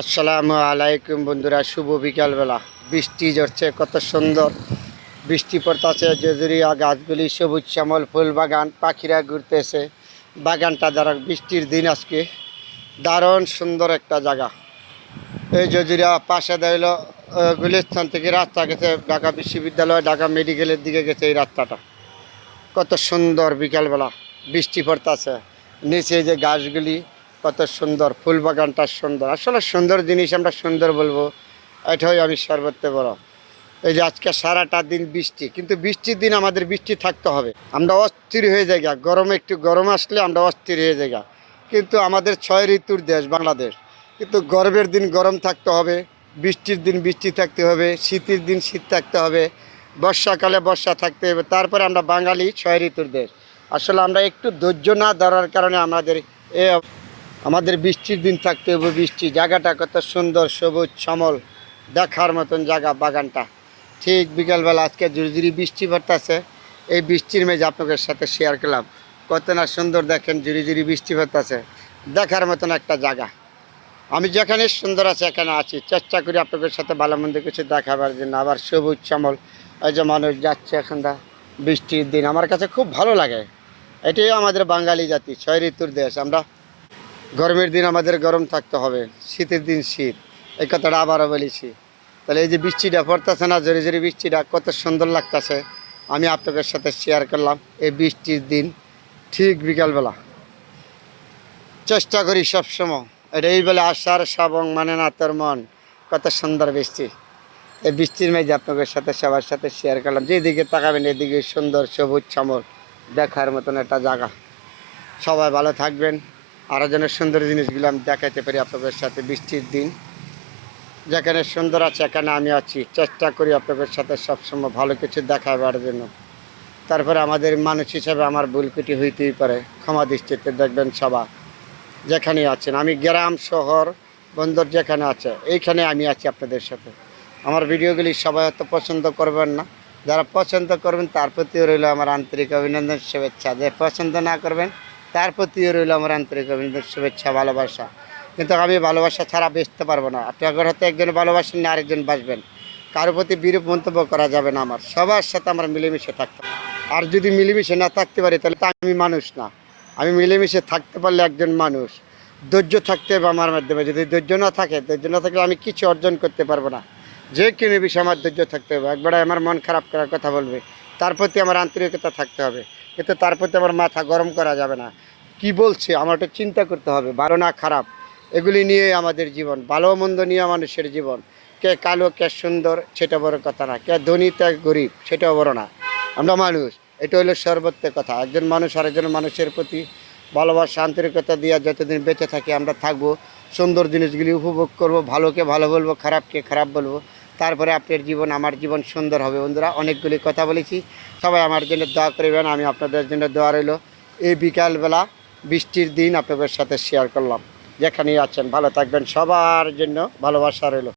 আসসালামু আলাইকুম বন্ধুরা, শুভ বিকালবেলা। বৃষ্টি ঝরছে, কত সুন্দর বৃষ্টি পড়তেছে। জজুরিয়া গাছগুলি সবুজ শ্যামল, ফুল বাগান, পাখিরা ঘুরতেছে। বাগানটা দ্বারা বৃষ্টির দিন আজকে দারুণ সুন্দর একটা জায়গা। এই জজুরিয়া পাশে দিল গুলিস্তান থেকে রাস্তা গেছে ঢাকা বিশ্ববিদ্যালয়, ঢাকা মেডিকেলের দিকে গেছে। এই রাস্তাটা কত সুন্দর, বিকালবেলা বৃষ্টি পড়তেছে। নিচে যে গাছগুলি কত সুন্দর, ফুল বাগানটা সুন্দর। আসলে সুন্দর জিনিস আমরা সুন্দর বলবো, এটাই আমি সর্বত্র বড়। এই যে আজকে সারাটা দিন বৃষ্টি, কিন্তু বৃষ্টির দিন আমাদের বৃষ্টি থাকতে হবে। আমরা অস্থির হয়ে যাই, গরমে একটু গরম আসলে আমরা অস্থির হয়ে যাই। কিন্তু আমাদের 6 ঋতুর দেশ বাংলাদেশ, কিন্তু গরমের দিন গরম থাকতে হবে, বৃষ্টির দিন বৃষ্টি থাকতে হবে, শীতের দিন শীত থাকতে হবে, বর্ষাকালে বর্ষা থাকতে হবে। তারপরে আমরা বাঙালি 6 ঋতুর দেশ। আসলে আমরা একটু ধৈর্য না ধরার কারণে আমাদের বৃষ্টির দিন থাকতে হবে। বৃষ্টি জায়গাটা কত সুন্দর, সবুজ শ্যামল, দেখার মতন জায়গা বাগানটা। ঠিক বিকালবেলা আজকে ঝুরঝুরি বৃষ্টি পড়তেছে। এই বৃষ্টির মেঝে আপনাদের সাথে শেয়ার করলাম। কত না সুন্দর, দেখেন ঝুরি বৃষ্টি পড়তেছে, দেখার মতন একটা জায়গা। আমি যেখানে সুন্দর আছে এখানে আছি, চেষ্টা করি আপনাদের সাথে ভালো মন্দ কিছু দেখাবার জন্য। আবার সবুজ শ্যামল, এই যে মানুষ যাচ্ছে এখানটা বৃষ্টির দিন, আমার কাছে খুব ভালো লাগে। এটাই আমাদের বাঙালি জাতি, 6 ঋতুর দেশ আমরা। গরমের দিন আমাদের গরম থাকতে হবে, শীতের দিন শীত, এই কথাটা আবারও বলেছি। তাহলে এই যে বৃষ্টিটা পড়তেছে না, জোরে জোরে বৃষ্টিটা কত সুন্দর লাগতেছে, আমি আপনাদের সাথে শেয়ার করলাম। এই বৃষ্টির দিন ঠিক বিকালবেলা চেষ্টা করি সবসময়, এটাই বলে আষাঢ় শ্রাবণ মানে না তোর মন। কত সুন্দর বৃষ্টি, এই বৃষ্টির মেঝে আপনাদের সাথে সবার সাথে শেয়ার করলাম। যেদিকে তাকাবেন এদিকে সুন্দর সবুজ শ্যামল, দেখার মতন একটা জায়গা। সবাই ভালো থাকবেন, আরও যেন সুন্দর জিনিসগুলো আমি দেখাতে পারি আপনাদের সাথে। বৃষ্টির দিন যেখানে সুন্দর আছে এখানে আমি আছি, চেষ্টা করি আপনাদের সাথে সবসময় ভালো কিছু দেখাবার জন্য। তারপরে আমাদের মানুষ হিসাবে আমার ভুল ত্রুটি হইতেই পারে, ক্ষমা দৃষ্টিতে দেখবেন সবাই যেখানে আছেন। আমি গ্রাম শহর বন্দর যেখানে আছে এইখানে আমি আছি আপনাদের সাথে। আমার ভিডিওগুলি সবাই হয়তো পছন্দ করবেন না, যারা পছন্দ করবেন তার প্রতিও রইল আমার আন্তরিক অভিনন্দন, শুভেচ্ছা। যে পছন্দ না করবেন তার প্রতিও রইল আমার আন্তরিক অভিনন্দন, শুভেচ্ছা, ভালোবাসা। কিন্তু আমি ভালোবাসা ছাড়া বেচতে পারবো না। আপনার হয়তো একজন ভালোবাসেন না, আরেকজন বাসবেন, কারোর প্রতি বিরূপ মন্তব্য করা যাবে না। আমার সবার সাথে আমার মিলেমিশে থাকতে হবে। আর যদি মিলেমিশে না থাকতে পারি তাহলে তো আমি মানুষ না। আমি মিলেমিশে থাকতে পারলে একজন মানুষ। ধৈর্য থাকতে হবে আমার মাধ্যমে, যদি ধৈর্য না থাকে, ধৈর্য না থাকলে আমি কিছু অর্জন করতে পারবো না। যে কোনো বিষয়ে আমার ধৈর্য থাকতে হবে। একবার আমার মন খারাপ করার কথা বলবে, তার প্রতি আমার আন্তরিকতা থাকতে হবে, কিন্তু তার প্রতি আমার মাথা গরম করা যাবে না। কি বলছে আমার ওটা চিন্তা করতে হবে, ভালো না খারাপ এগুলি নিয়ে আমাদের জীবন, ভালো মন্দ নিয়ে মানুষের জীবন। কে কালো কে সুন্দর সেটা বড় কথা না, কে ধনী কে গরিব সেটাও বড় না, আমরা মানুষ। এটা হলো সর্বত্র কথা। একজন মানুষ আরেকজন মানুষের প্রতি ভালোবাসা আন্তরিকতা দিয়ে যতদিন বেঁচে থাকি আমরা থাকবো, সুন্দর জিনিসগুলি উপভোগ করব, ভালোকে ভালো বলবো, খারাপকে খারাপ বলবো। তারপরে আপনার জীবন আমার জীবন সুন্দর হবে। বন্ধুরা, অনেকগুলি কথা বলেছি, সবাই আমার জন্য দোয়া করবেন, আমি আপনাদের জন্য দোয়া রইল। এই বিকালবেলা বৃষ্টির দিন আপনাদের সাথে শেয়ার করলাম। যেখানেই আছেন ভালো থাকবেন, সবার জন্য ভালোবাসা রইল।